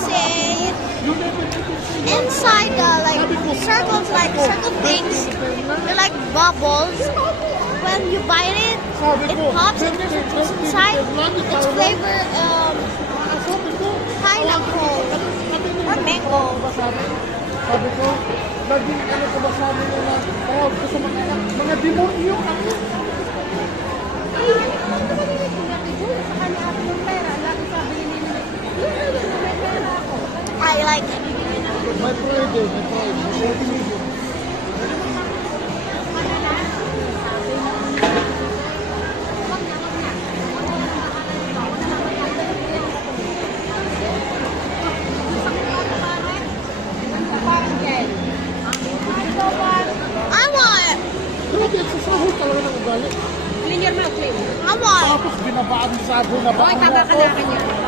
say inside the circle things, they're like bubbles. When you bite it, it pops and there's a juice inside. It's flavor pineapple or mango. Sabi ko, naging ano ko ba sabi nyo na tawag ko sa mga demonyo ako. I like it. May pwede, may pwede. I want it. Grabe, sa sahod talaga ng ugali. I want it. Tapos binabaan sa sahod na ba? Hoy, tabaka na kanya.